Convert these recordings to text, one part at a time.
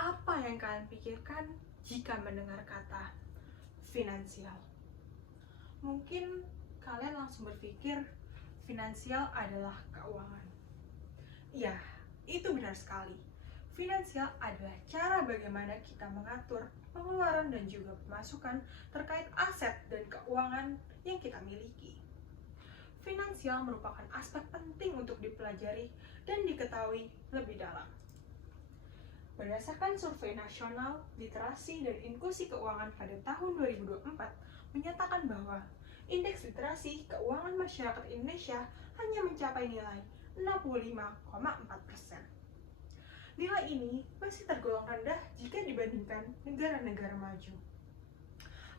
Apa yang kalian pikirkan jika mendengar kata finansial? Mungkin kalian langsung berpikir finansial adalah keuangan. Iya, itu benar sekali. Finansial adalah cara bagaimana kita mengatur pengeluaran dan juga pemasukan terkait aset dan keuangan yang kita miliki. Finansial merupakan aspek penting untuk dipelajari dan diketahui lebih dalam. Berdasarkan survei nasional literasi dan inklusi keuangan pada tahun 2024 menyatakan bahwa indeks literasi keuangan masyarakat Indonesia hanya mencapai nilai 65,4%. Nilai ini masih tergolong rendah jika dibandingkan negara-negara maju.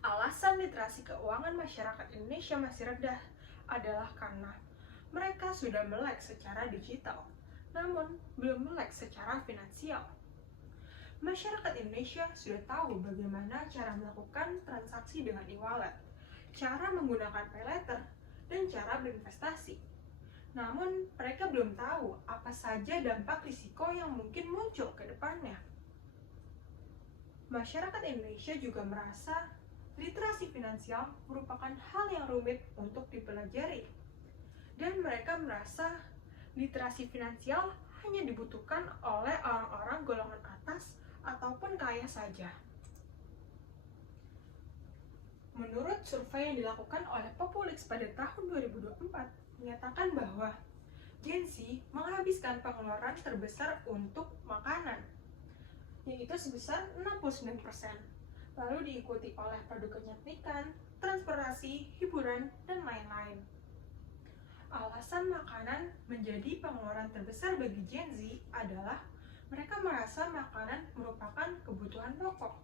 Alasan literasi keuangan masyarakat Indonesia masih rendah adalah karena mereka sudah melek secara digital, namun belum melek secara finansial. Masyarakat Indonesia sudah tahu bagaimana cara melakukan transaksi dengan e-wallet, cara menggunakan paylater, dan cara berinvestasi. Namun, mereka belum tahu apa saja dampak risiko yang mungkin muncul ke depannya. Masyarakat Indonesia juga merasa literasi finansial merupakan hal yang rumit untuk dipelajari. Dan mereka merasa literasi finansial hanya dibutuhkan oleh orang-orang golongan atas ataupun kaya saja. Menurut survei yang dilakukan oleh Populix pada tahun 2024, menyatakan bahwa Gen Z menghabiskan pengeluaran terbesar untuk makanan, yaitu sebesar 69%, lalu diikuti oleh produk kecantikan, transportasi, hiburan, dan lain-lain. Alasan makanan menjadi pengeluaran terbesar bagi Gen Z adalah mereka merasa makanan merupakan kebutuhan pokok.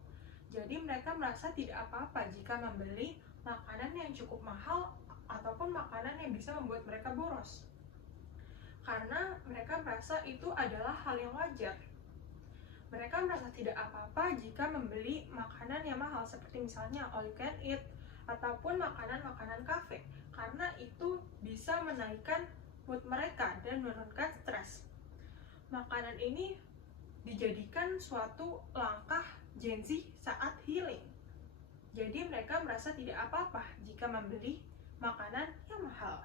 Jadi mereka merasa tidak apa-apa jika membeli makanan yang cukup mahal ataupun makanan yang bisa membuat mereka boros. Karena mereka merasa itu adalah hal yang wajar. Mereka merasa tidak apa-apa jika membeli makanan yang mahal seperti misalnya all you can eat ataupun makanan-makanan kafe, karena itu bisa menaikkan mood mereka dan menurunkan stres. Makanan ini dijadikan suatu langkah Gen Z saat healing. Jadi mereka merasa tidak apa-apa jika membeli makanan yang mahal.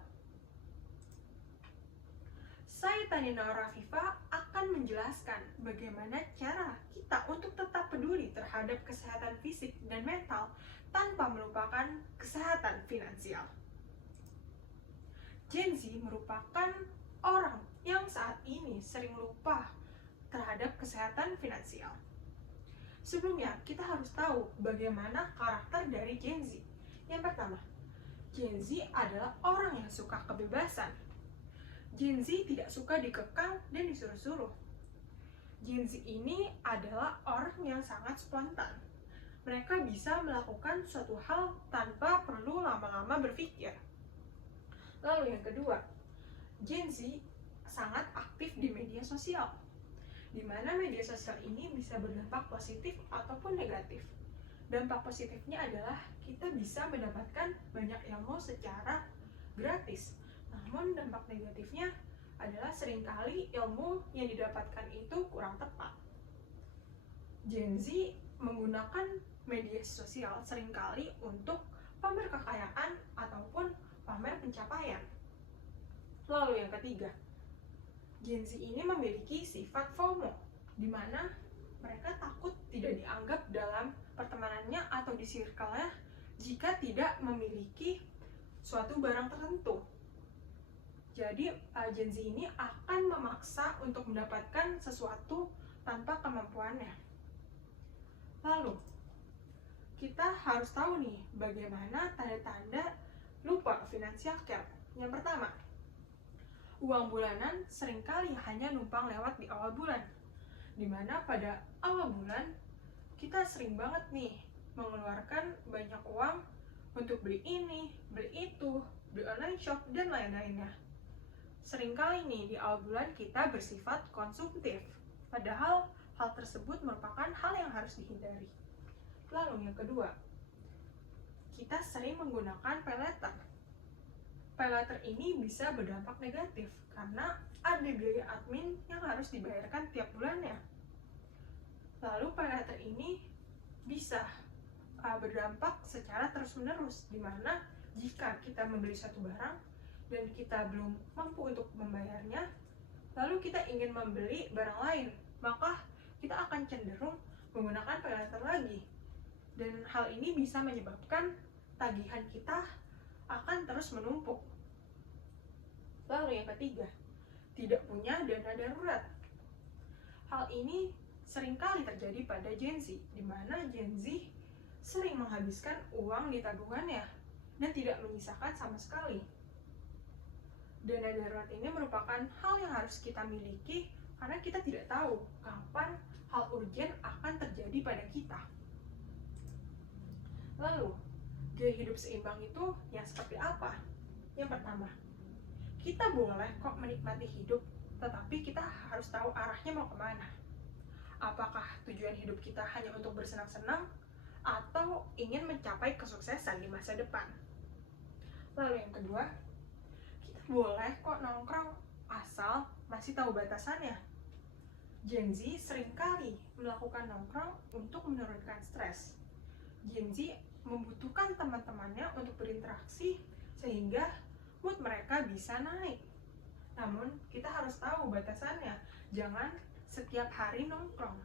Saya Tanina Rafifa akan menjelaskan bagaimana cara kita untuk tetap peduli terhadap kesehatan fisik dan mental tanpa melupakan kesehatan finansial. Gen Z merupakan orang yang saat ini sering lupa terhadap kesehatan finansial. Sebelumnya, kita harus tahu bagaimana karakter dari Gen Z. Yang pertama, Gen Z adalah orang yang suka kebebasan. Gen Z tidak suka dikekang dan disuruh-suruh. Gen Z ini adalah orang yang sangat spontan. Mereka bisa melakukan suatu hal tanpa perlu lama-lama berpikir. Lalu yang kedua, Gen Z sangat aktif di media sosial, di mana media sosial ini bisa berdampak positif ataupun negatif. Dampak positifnya adalah kita bisa mendapatkan banyak ilmu secara gratis. Namun dampak negatifnya adalah seringkali ilmu yang didapatkan itu kurang tepat. Gen Z menggunakan media sosial seringkali untuk pamer kekayaan ataupun pamer pencapaian. Lalu yang ketiga, Gen Z ini memiliki sifat FOMO, di mana mereka takut tidak dianggap dalam pertemanannya atau di circle-nya jika tidak memiliki suatu barang tertentu. Jadi Gen Z ini akan memaksa untuk mendapatkan sesuatu tanpa kemampuannya. Lalu, kita harus tahu nih bagaimana tanda-tanda lupa financial care. Yang pertama, uang bulanan seringkali hanya numpang lewat di awal bulan, dimana pada awal bulan kita sering banget nih mengeluarkan banyak uang untuk beli ini, beli itu, beli online shop, dan lain-lainnya. Seringkali nih di awal bulan kita bersifat konsumtif, padahal hal tersebut merupakan hal yang harus dihindari. Lalu yang kedua, kita sering menggunakan paylater. Paylater ini bisa berdampak negatif karena ada biaya admin yang harus dibayarkan tiap bulannya. Lalu paylater ini bisa berdampak secara terus-menerus, di mana jika kita membeli satu barang dan kita belum mampu untuk membayarnya, lalu kita ingin membeli barang lain, maka kita akan cenderung menggunakan paylater lagi. Dan hal ini bisa menyebabkan tagihan kita akan terus menumpuk. Lalu yang ketiga, tidak punya dana darurat. Hal ini seringkali terjadi pada Gen Z, di mana Gen Z sering menghabiskan uang di tabungannya dan tidak menyisakan sama sekali. Dana darurat ini merupakan hal yang harus kita miliki karena kita tidak tahu kapan hal urgen akan terjadi pada kita. Lalu, gaya hidup seimbang itu yang seperti apa? Yang pertama, kita boleh kok menikmati hidup, tetapi kita harus tahu arahnya mau kemana. Apakah tujuan hidup kita hanya untuk bersenang-senang atau ingin mencapai kesuksesan di masa depan? Lalu yang kedua, kita boleh kok nongkrong asal masih tahu batasannya. Gen Z seringkali melakukan nongkrong untuk menurunkan stres. Gen Z membutuhkan teman-temannya untuk berinteraksi sehingga mood mereka bisa naik. Namun, kita harus tahu batasannya. Jangan setiap hari nongkrong.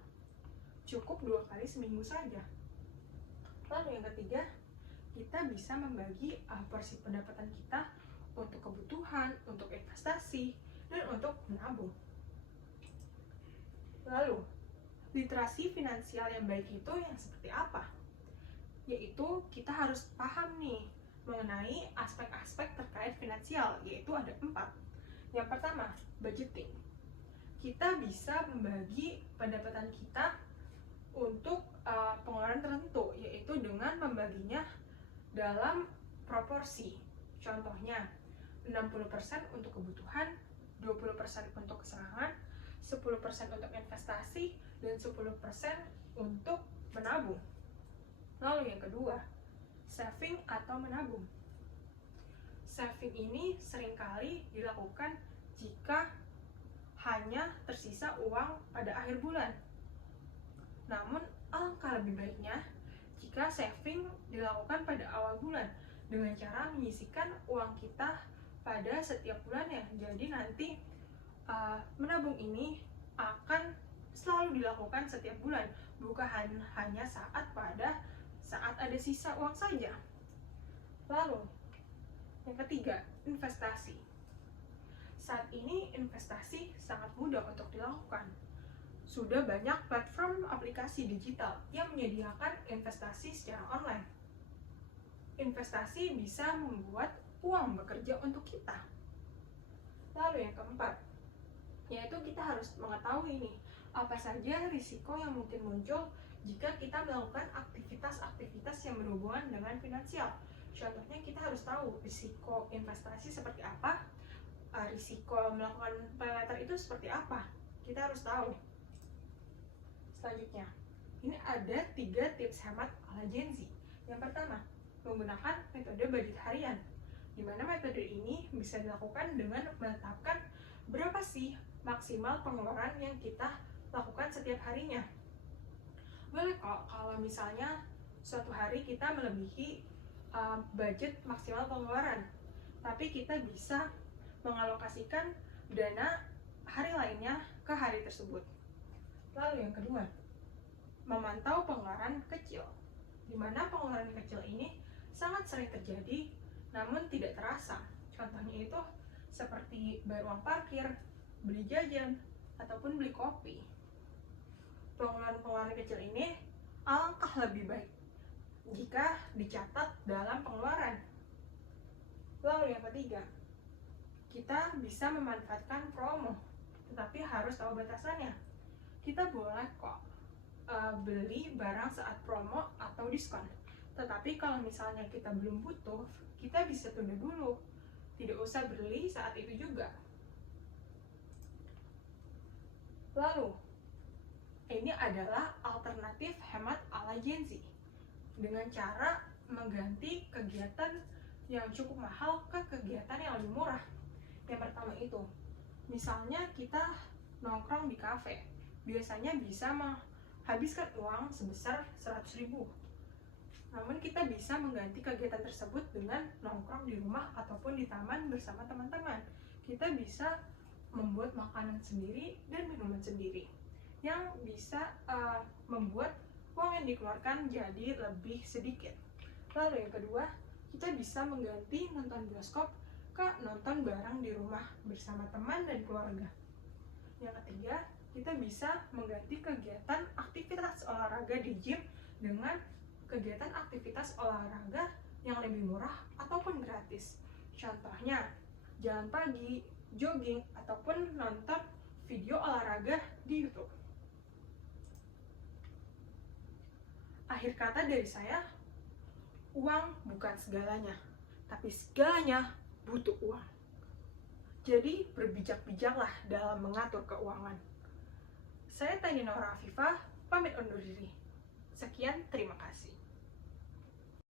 Cukup 2 kali seminggu saja. Lalu yang ketiga, kita bisa membagi porsi pendapatan kita untuk kebutuhan, untuk investasi, dan untuk menabung. Lalu, literasi finansial yang baik itu yang seperti apa? Yaitu kita harus paham nih mengenai aspek-aspek terkait finansial, yaitu ada 4. Yang pertama, budgeting. Kita bisa membagi pendapatan kita untuk pengeluaran tertentu, yaitu dengan membaginya dalam proporsi. Contohnya, 60% untuk kebutuhan, 20% untuk kesenangan, 10% untuk investasi, dan 10% untuk menabung. Lalu yang kedua, saving atau menabung. Saving ini seringkali dilakukan jika hanya tersisa uang pada akhir bulan. Namun, alangkah lebih baiknya jika saving dilakukan pada awal bulan dengan cara menyisihkan uang kita pada setiap bulannya. Jadi nanti menabung ini akan selalu dilakukan setiap bulan, bukan hanya saat ada sisa uang saja. Lalu, yang ketiga, investasi. Saat ini investasi sangat mudah untuk dilakukan. Sudah banyak platform aplikasi digital yang menyediakan investasi secara online. Investasi bisa membuat uang bekerja untuk kita. Lalu yang keempat, yaitu kita harus mengetahui nih, apa saja risiko yang mungkin muncul jika kita melakukan aktivitas-aktivitas yang berhubungan dengan finansial. Contohnya, kita harus tahu risiko investasi seperti apa, risiko melakukan paylater itu seperti apa. Kita harus tahu. Selanjutnya, ini ada 3 tips hemat ala Gen Z. Yang pertama, menggunakan metode budget harian, di mana metode ini bisa dilakukan dengan menetapkan berapa sih maksimal pengeluaran yang kita lakukan setiap harinya. Boleh kok kalau misalnya suatu hari kita melebihi budget maksimal pengeluaran, tapi kita bisa mengalokasikan dana hari lainnya ke hari tersebut. Lalu yang kedua, memantau pengeluaran kecil, di mana pengeluaran kecil ini sangat sering terjadi namun tidak terasa. Contohnya itu seperti bayar uang parkir, beli jajan, ataupun beli kopi. Pengeluaran-pengeluaran kecil ini alangkah lebih baik jika dicatat dalam pengeluaran. Lalu yang ketiga, kita bisa memanfaatkan promo, tetapi harus tahu batasannya. Kita boleh kok beli barang saat promo atau diskon, tetapi kalau misalnya kita belum butuh, kita bisa tunda dulu, tidak usah beli saat itu juga. Lalu, ini adalah alternatif hemat ala Gen Z dengan cara mengganti kegiatan yang cukup mahal ke kegiatan yang lebih murah. Yang pertama itu, misalnya kita nongkrong di kafe, biasanya bisa habiskan uang sebesar 100.000. Namun kita bisa mengganti kegiatan tersebut dengan nongkrong di rumah ataupun di taman bersama teman-teman. Kita bisa membuat makanan sendiri dan minuman sendiri yang bisa membuat uang yang dikeluarkan jadi lebih sedikit. Lalu yang kedua, kita bisa mengganti nonton bioskop ke nonton bareng di rumah bersama teman dan keluarga. Yang ketiga, kita bisa mengganti kegiatan aktivitas olahraga di gym dengan kegiatan aktivitas olahraga yang lebih murah ataupun gratis. Contohnya, jalan pagi, jogging, ataupun nonton video olahraga di YouTube. Akhir kata dari saya, uang bukan segalanya, tapi segalanya butuh uang. Jadi berbijak-bijaklah dalam mengatur keuangan. Saya Tani Nora Afifah, pamit undur diri. Sekian, terima kasih.